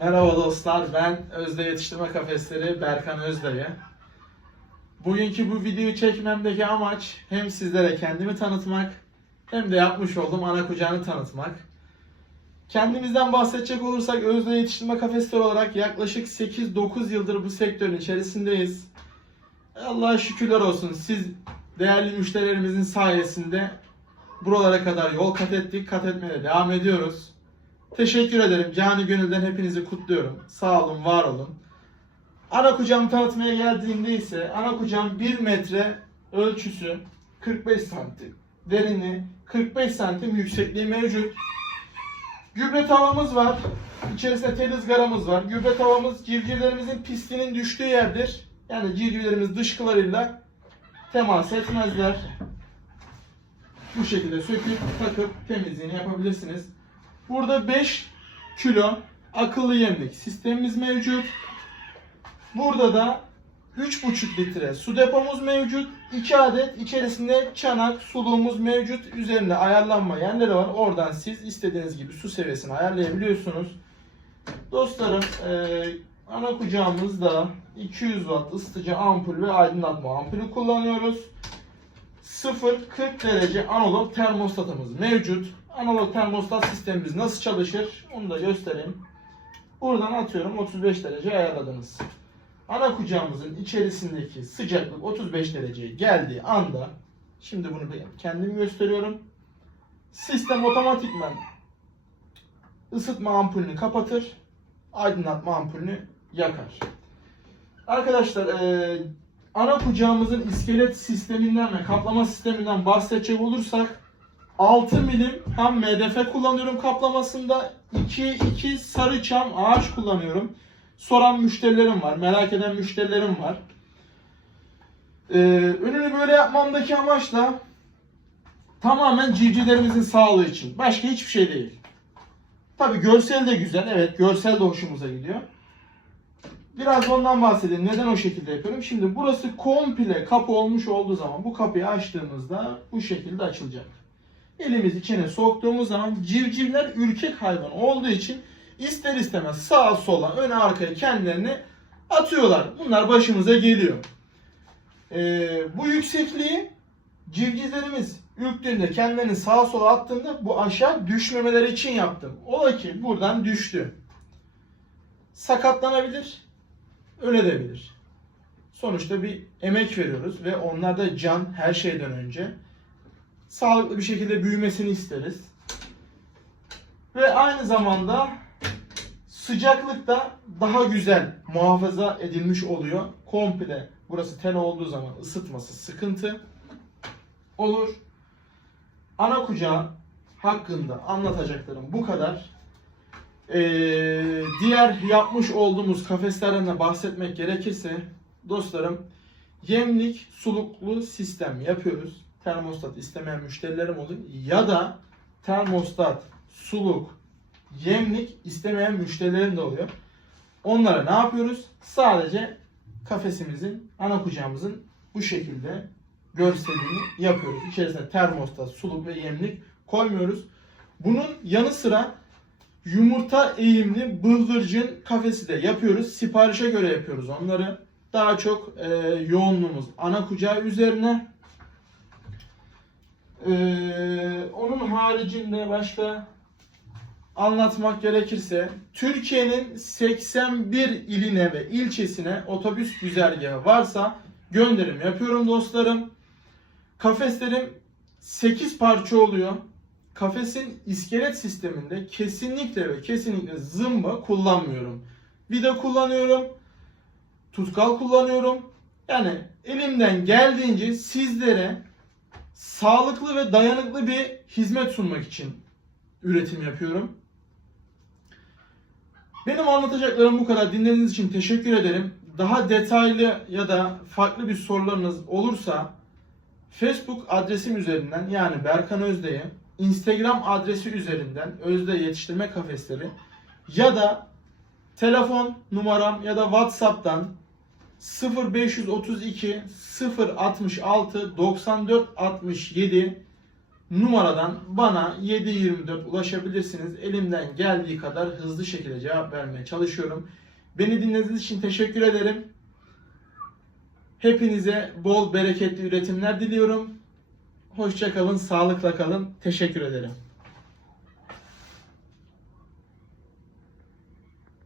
Merhaba dostlar, ben Özde Yetiştirme Kafesleri Berkan Özdayı. Bugünkü bu videoyu çekmemdeki amaç hem sizlere kendimi tanıtmak hem de yapmış olduğum ana kucağını tanıtmak. Kendimizden bahsedecek olursak Özde Yetiştirme Kafesleri olarak yaklaşık 8-9 yıldır bu sektörün içerisindeyiz. Allah'a şükürler olsun siz değerli müşterilerimizin sayesinde buralara kadar yol kat ettik, kat etmeye devam ediyoruz. Teşekkür ederim. Cani gönülden hepinizi kutluyorum. Sağ olun, var olun. Ana kucağımı tanıtmaya geldiğimde ise ana kucağım 1 metre ölçüsü 45 santim. Derinliği 45 santim yüksekliği mevcut. Gübre tavamız var. İçerisinde tel ızgaramız var. Gübre tavamız civcivlerimizin pisliğinin düştüğü yerdir. Yani civcivlerimiz dışkılarıyla temas etmezler. Bu şekilde söküp takıp temizliğini yapabilirsiniz. Burada 5 kilo akıllı yemlik sistemimiz mevcut. Burada da 3,5 litre su depomuz mevcut. 2 adet içerisinde çanak suluğumuz mevcut. Üzerinde ayarlanma yerleri var. Oradan siz istediğiniz gibi su seviyesini ayarlayabiliyorsunuz. Dostlarım eee ana kucağımızda 200 watt ısıtıcı ampul ve aydınlatma ampulü kullanıyoruz. 0-40 derece analog termostatımız mevcut. Analog termostat sistemimiz nasıl çalışır onu da göstereyim. Buradan atıyorum 35 derece ayarladınız. Ana kucağımızın içerisindeki sıcaklık 35 dereceye geldiği anda şimdi bunu kendim gösteriyorum. Sistem otomatikman ısıtma ampulünü kapatır, aydınlatma ampulünü yakar. Arkadaşlar eee ana kucağımızın iskelet sisteminden ve kaplama sisteminden bahsedecek olursak 6 milim hem MDF kullanıyorum kaplamasında 2 2 sarı çam ağaç kullanıyorum. Soran müşterilerim var, merak eden müşterilerim var. Ee, önünü böyle yapmamdaki amaç da tamamen civcivlerimizin sağlığı için. Başka hiçbir şey değil. Tabi görsel de güzel. Evet görsel de hoşumuza gidiyor. Biraz ondan bahsedeyim. Neden o şekilde yapıyorum? Şimdi burası komple kapı olmuş olduğu zaman bu kapıyı açtığımızda bu şekilde açılacak. Elimiz içine soktuğumuz zaman civcivler ürkek hayvan olduğu için ister istemez sağa sola öne arkaya kendilerini atıyorlar. Bunlar başımıza geliyor. Ee, bu yüksekliği civcivlerimiz ürktüğünde kendilerini sağa sola attığında bu aşağı düşmemeleri için yaptım. Ola ki buradan düştü. Sakatlanabilir, ölebilir. Sonuçta bir emek veriyoruz ve onlar da can her şeyden önce sağlıklı bir şekilde büyümesini isteriz. Ve aynı zamanda sıcaklık da daha güzel muhafaza edilmiş oluyor. Komple burası tel olduğu zaman ısıtması sıkıntı olur. Ana kucağı hakkında anlatacaklarım bu kadar. Ee, diğer yapmış olduğumuz kafeslerden de bahsetmek gerekirse dostlarım yemlik suluklu sistem yapıyoruz. Termostat istemeyen müşterilerim olur ya da termostat, suluk, yemlik istemeyen müşterilerim de oluyor. Onlara ne yapıyoruz? Sadece kafesimizin, ana kucağımızın bu şekilde görselini yapıyoruz. İçerisine termostat, suluk ve yemlik koymuyoruz. Bunun yanı sıra yumurta eğimli bıldırcın kafesi de yapıyoruz. Siparişe göre yapıyoruz onları. Daha çok e, yoğunluğumuz ana kucağı üzerine. E, onun haricinde başka anlatmak gerekirse Türkiye'nin 81 iline ve ilçesine otobüs güzergahı varsa gönderim yapıyorum dostlarım. Kafeslerim 8 parça oluyor. Kafesin iskelet sisteminde kesinlikle ve kesinlikle zımba kullanmıyorum. Vida kullanıyorum. Tutkal kullanıyorum. Yani elimden geldiğince sizlere sağlıklı ve dayanıklı bir hizmet sunmak için üretim yapıyorum. Benim anlatacaklarım bu kadar. Dinlediğiniz için teşekkür ederim. Daha detaylı ya da farklı bir sorularınız olursa Facebook adresim üzerinden yani Berkan Özde'ye, Instagram adresi üzerinden Özde Yetiştirme Kafesleri ya da telefon numaram ya da WhatsApp'tan 0532 066 94 67 numaradan bana 724 ulaşabilirsiniz. Elimden geldiği kadar hızlı şekilde cevap vermeye çalışıyorum. Beni dinlediğiniz için teşekkür ederim. Hepinize bol bereketli üretimler diliyorum. Hoşça kalın, sağlıkla kalın. Teşekkür ederim.